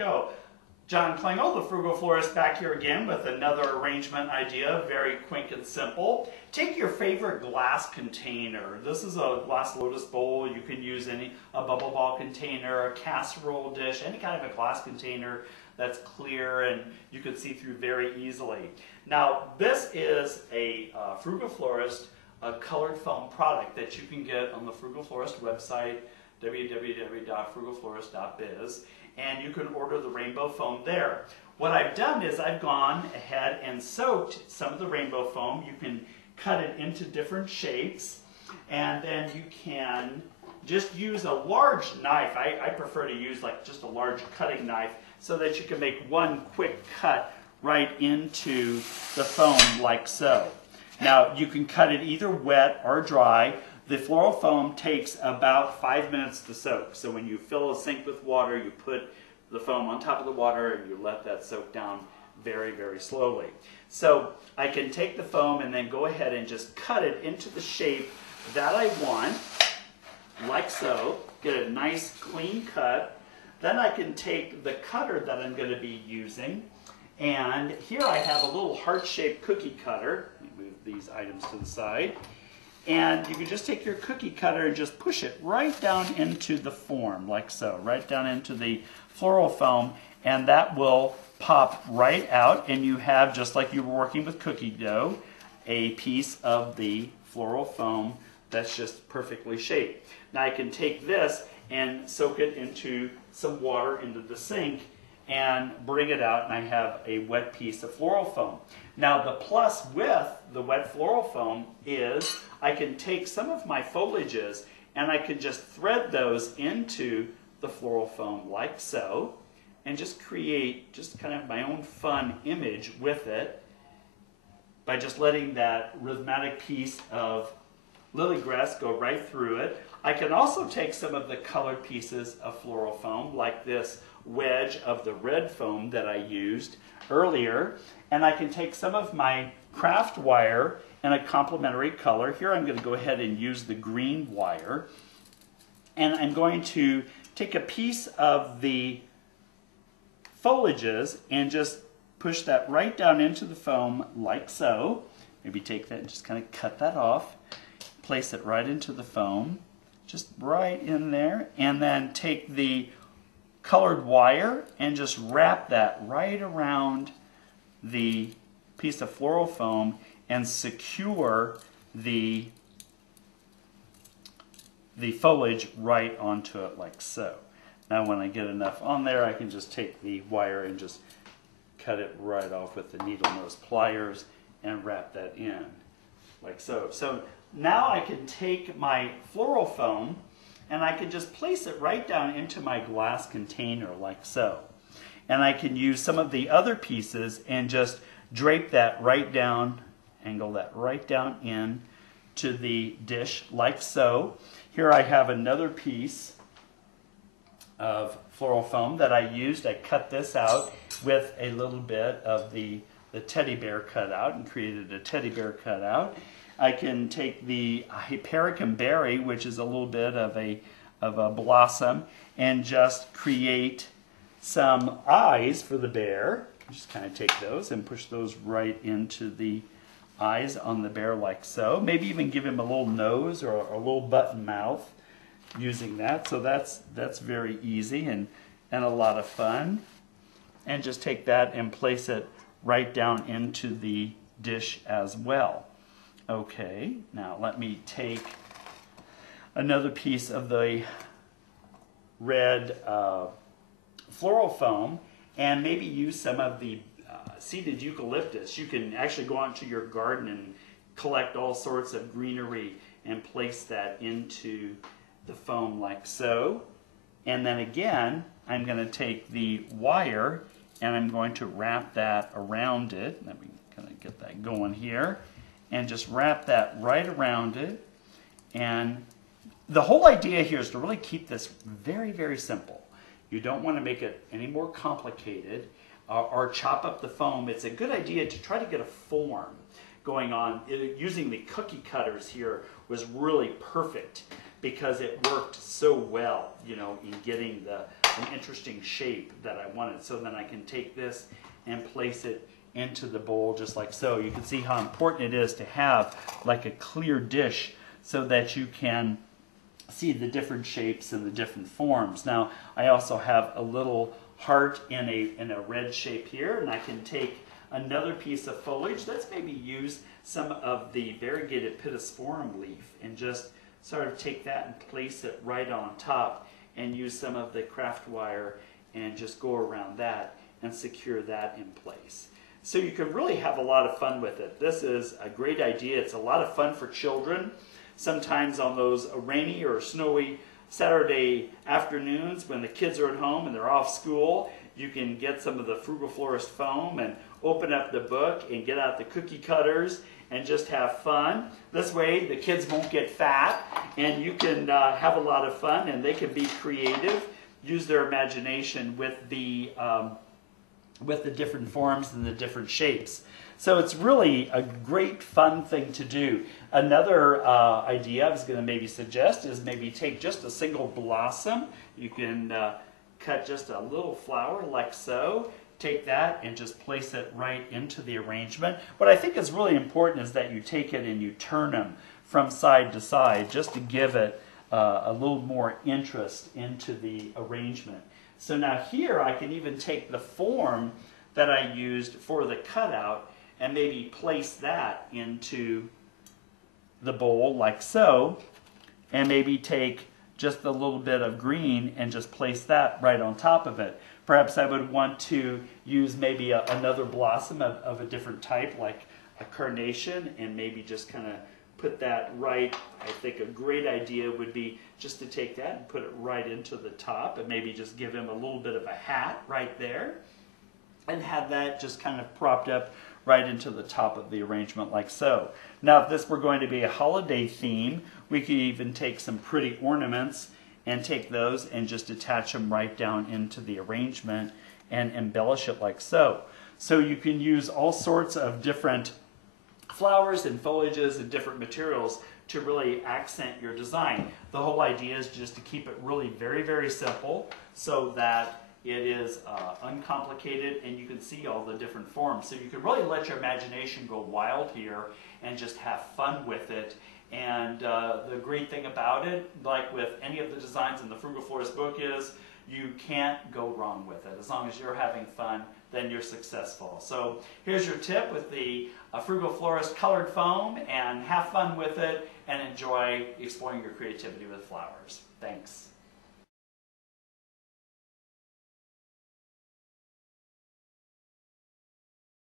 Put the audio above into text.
Go. John Klingel, the Frugal Florist, back here again with another arrangement idea, very quick and simple. Take your favorite glass container. This is a glass lotus bowl. You can use a bubble ball container, a casserole dish, any kind of a glass container that's clear and you can see through very easily. Now, this is a Frugal Florist, a colored foam product that you can get on the Frugal Florist website, www.frugalflorist.biz, and you can order the rainbow foam there. What I've done is I've gone ahead and soaked some of the rainbow foam. You can cut it into different shapes, and then you can just use a large knife. I prefer to use like just a large cutting knife so that you can make one quick cut right into the foam like so. Now you can cut it either wet or dry. The floral foam takes about 5 minutes to soak. So when you fill a sink with water, you put the foam on top of the water and you let that soak down very, very slowly. So I can take the foam and then go ahead and just cut it into the shape that I want, like so. Get a nice clean cut. Then I can take the cutter that I'm going to be using, and here I have a little heart-shaped cookie cutter. Let me move these items to the side. And you can just take your cookie cutter and just push it right down into the form, like so, right down into the floral foam, and that will pop right out, and you have, just like you were working with cookie dough, a piece of the floral foam that's just perfectly shaped. Now I can take this and soak it into some water into the sink and bring it out, and I have a wet piece of floral foam. Now the plus with the wet floral foam is I can take some of my foliages and I can just thread those into the floral foam like so, and just create just kind of my own fun image with it by just letting that rhythmic piece of lily grass go right through it. I can also take some of the colored pieces of floral foam, like this wedge of the red foam that I used earlier, and I can take some of my craft wire in a complementary color. Here I'm going to go ahead and use the green wire, and I'm going to take a piece of the foliages and just push that right down into the foam like so. Maybe take that and just kind of cut that off, place it right into the foam, just right in there, and then take the colored wire and just wrap that right around the piece of floral foam and secure the foliage right onto it like so. Now when I get enough on there, I can just take the wire and just cut it right off with the needle nose pliers and wrap that in like so. So now I can take my floral foam and I can just place it right down into my glass container like so. And I can use some of the other pieces and just drape that right down, angle that right down in to the dish like so. Here I have another piece of floral foam that I used. I cut this out with a little bit of the teddy bear cutout and created a teddy bear cutout. I can take the Hypericum berry, which is a little bit of a blossom, and just create some eyes for the bear. Just kind of take those and push those right into the eyes on the bear like so. Maybe even give him a little nose or a little button mouth using that. So that's very easy and a lot of fun. And just take that and place it right down into the dish as well. Okay, now let me take another piece of the red floral foam and maybe use some of the seeded eucalyptus. You can actually go out to your garden and collect all sorts of greenery and place that into the foam like so. And then again, I'm going to take the wire and I'm going to wrap that around it. Let me kind of get that going here. And just wrap that right around it. And the whole idea here is to really keep this very, very simple. You don't want to make it any more complicated or chop up the foam. It's a good idea to try to get a form going on. Using the cookie cutters here was really perfect because it worked so well, you know, in getting an interesting shape that I wanted. So then I can take this and place it into the bowl just like so. You can see how important it is to have like a clear dish so that you can see the different shapes and the different forms. Now I also have a little heart in a red shape here, and I can take another piece of foliage. Let's maybe use some of the variegated pittosporum leaf and just sort of take that and place it right on top, and use some of the craft wire and just go around that and secure that in place. So you can really have a lot of fun with it. This is a great idea. It's a lot of fun for children. Sometimes on those rainy or snowy Saturday afternoons when the kids are at home and they're off school, you can get some of the Frugal Florist foam and open up the book and get out the cookie cutters and just have fun. This way the kids won't get fat, and you can have a lot of fun, and they can be creative, use their imagination with the different forms and the different shapes. So it's really a great fun thing to do. Another idea I was going to maybe suggest is maybe take just a single blossom. You can cut just a little flower like so. Take that and just place it right into the arrangement. What I think is really important is that you take it and you turn them from side to side just to give it a little more interest into the arrangement. So now here I can even take the form that I used for the cutout and maybe place that into the bowl like so, and maybe take just a little bit of green and just place that right on top of it. Perhaps I would want to use maybe another blossom of a different type, like a carnation, and maybe just kind of put that right. I think a great idea would be just to take that and put it right into the top, and maybe just give him a little bit of a hat right there, and have that just kind of propped up right into the top of the arrangement like so. Now if this were going to be a holiday theme, we could even take some pretty ornaments and take those and just attach them right down into the arrangement and embellish it like so. So you can use all sorts of different flowers and foliages and different materials to really accent your design. The whole idea is just to keep it really very, very simple so that it is uncomplicated and you can see all the different forms. So you can really let your imagination go wild here and just have fun with it. And the great thing about it, like with any of the designs in the Frugal Florist book, is you can't go wrong with it. As long as you're having fun, then you're successful. So here's your tip with the Frugal Florist colored foam, and have fun with it and enjoy exploring your creativity with flowers. Thanks.